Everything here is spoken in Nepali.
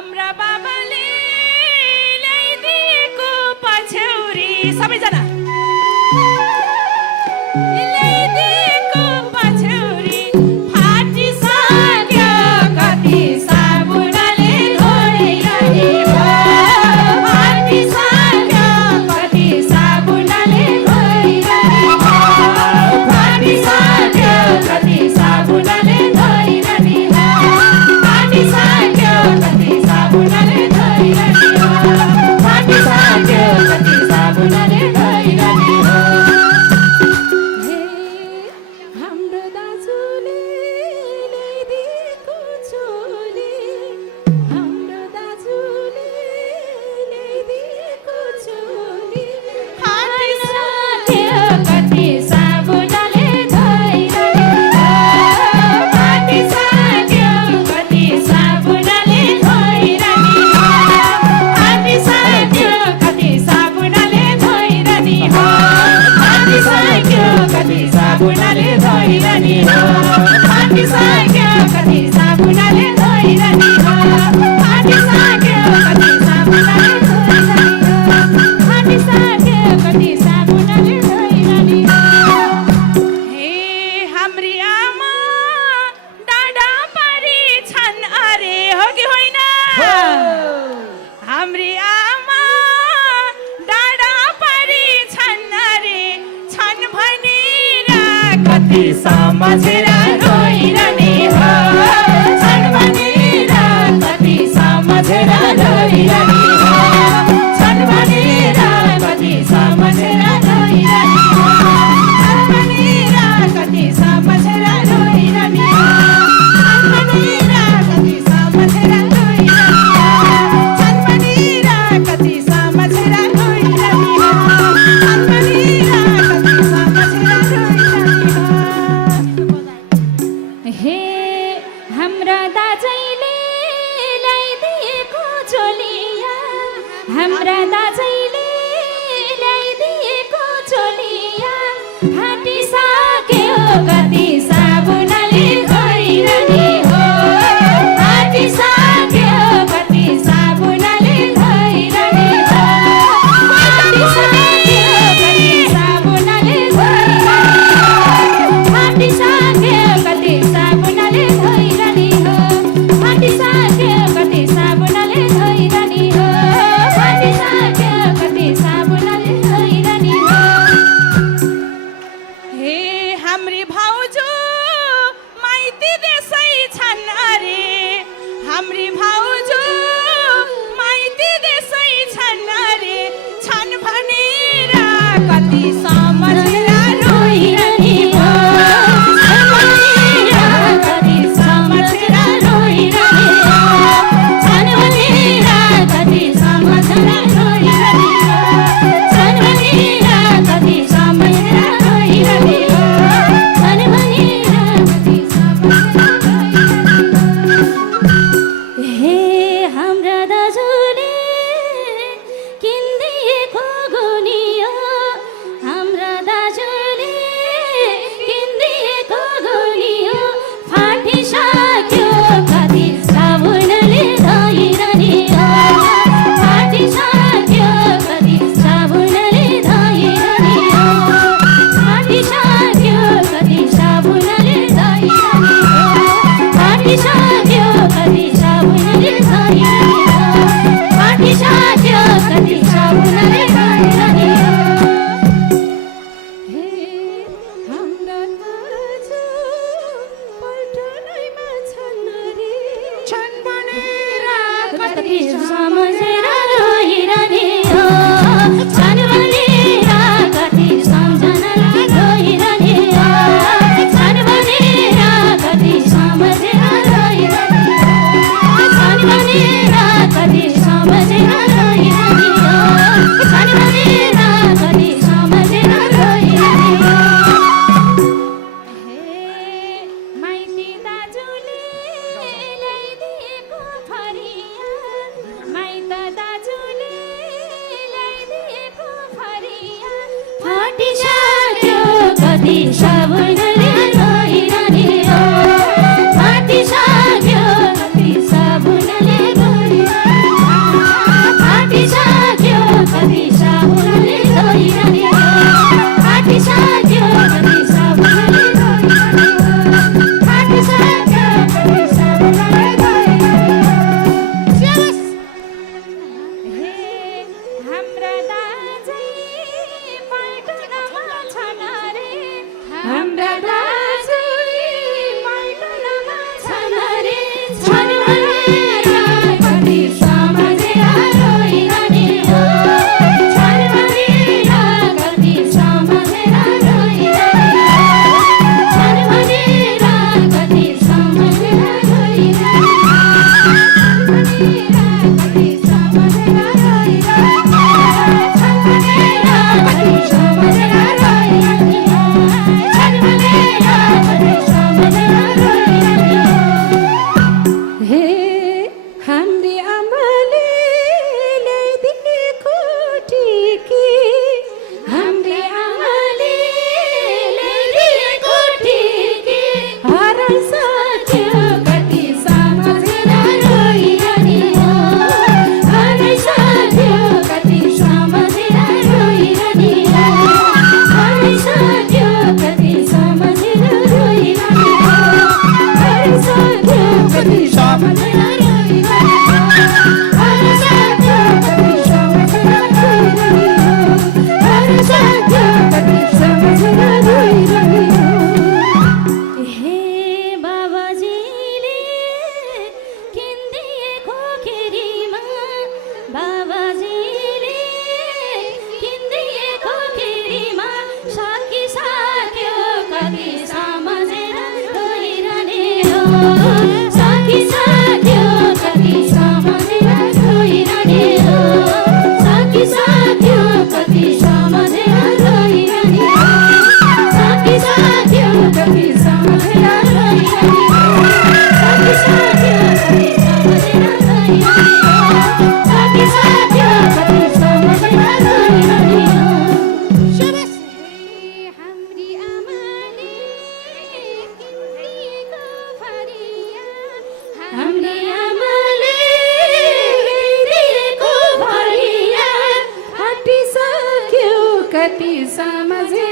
हाम्रा बाबाले ल्याइदिएको पछ्यौरी सबैजना ल्याइदिएको पछ्यौरी फाटिसक्यो कति साबुनले धोइरहने हो फाटिसक्यो कति साबुनले धोइरहने हो फाटिसक्यो कति साबुनले धोइरहने हो फाटिसक्यो कति साबुनले धोइरहने हो फाटिसक्यो कति साबुनले धोइरहने हो हाम्रो दाजुले ल्याइदिएको चोली हाम्रो दाजुले ल्याइदिएको चोली फाटिसक्यो कति साबुनले धोइरहने हो फाटिसक्यो कति साबुनले धोइरहने हो फाटिसक्यो कति साबुनले धोइरहने हो फाटिसक्यो कति साबुनले धोइरहने हो फाटिसक्यो कति साबुनले धोइरहने हो फाटिसक्यो कति साबुनले धोइरहने हो फाटिसक्यो कति साबुनले धोइरहने हो हे हाम्री आमा डाँडा पारी छन् अरे हो कि होइन हाम्री आमा डाँडा पारी छन् अरे छन् भनेर कति सम्झेर रोइरहने हो छन् भनेर कति सम्झेर रोइरहने हो छन् भनेर कति सम्झेर रोइरहने हो छन् भनेर कति सम्झेर रोइरहने हो छन् भनेर कति सम्झेर रोइरहने हो छन् भनेर कति सम्झेर रोइरहने हो छन् भनेर कति सम्झेर रोइरहने हो हे हाम्रा दाजैले ल्याइदिएको चोलिया हाम्रा दाजैले ल्याइदिएको चोलिया फाटिसक्यो कति साबुनले धोइरहने हो फाटिसक्यो कति साबुनले धोइरहने हो फाटिसक्यो कति साबुनले धोइरहने हो फाटिसक्यो कति साबुनले धोइरहने हो फाटिसक्यो कति साबुनले धोइरहने हो फाटिसक्यो कति साबुनले धोइरहने हो हे हाम्री भाउजू माइती देशै छन् अरे हाम्री भाउजू माइती देशै छन् अरे छन् भनेर कति सम्झेर रोइरहने हो छन् भनेर कति सम्झेर रोइरहने हो छन् भनेर कति सम्झेर रोइरहने हो छन् भनेर कति सम्झेर रोइरहने हो छन् भनेर कति सम्झेर रोइरहने हो हे हाम्रा दाजुले किन्दिएको गुनियो हाम्रा दाजुले किन्दिएको गुनियो फाटिसक्यो कति साबुनले धोइरहने हो फाटिसक्यो कति साबुनले धोइरहने हो फाटिसक्यो कति साबुनले धोइरहने हो फाटिसक्यो कति साबुनले धोइरहने हो फाटिसक्यो कति साबुनले धोइरहने हो हे हाम्रा दाजु पल्टनैमा छन् अरे छन् भनेर कति सम्झेर रोइरहने हो छन् भनेर कति सम्झनाले रोइरहने हो छन् भनेर कति सम्झेर रोइरहने हो छन् भनेर कति सम्झेर रोइरहने हो छन् भनेर कति सम्झेर रोइरहने हो हे माइती दाजुले ल्याइदिएको फरिया माइत दाजुले ल्याइदिएको फरिया फाटिसक्यो कति साबुनले धोइरहने हो फाटिसक्यो कति साबुनले धोइरहने सकिसक्यो कति सम्झेर रोइरहने हो सकिसक्यो कति सम्झेर रोइरहने हो सकिसक्यो कति सम्झेर रोइरहने हो सकिसक्यो कति सम्झेर रोइरहने हो सकिसक्यो कति सम्झेर रोइरहने हो हाम्री आमाले किनेको फरिया हाम्री आमाले किनेको फरिया फाटिसक्यो कति सम्झेर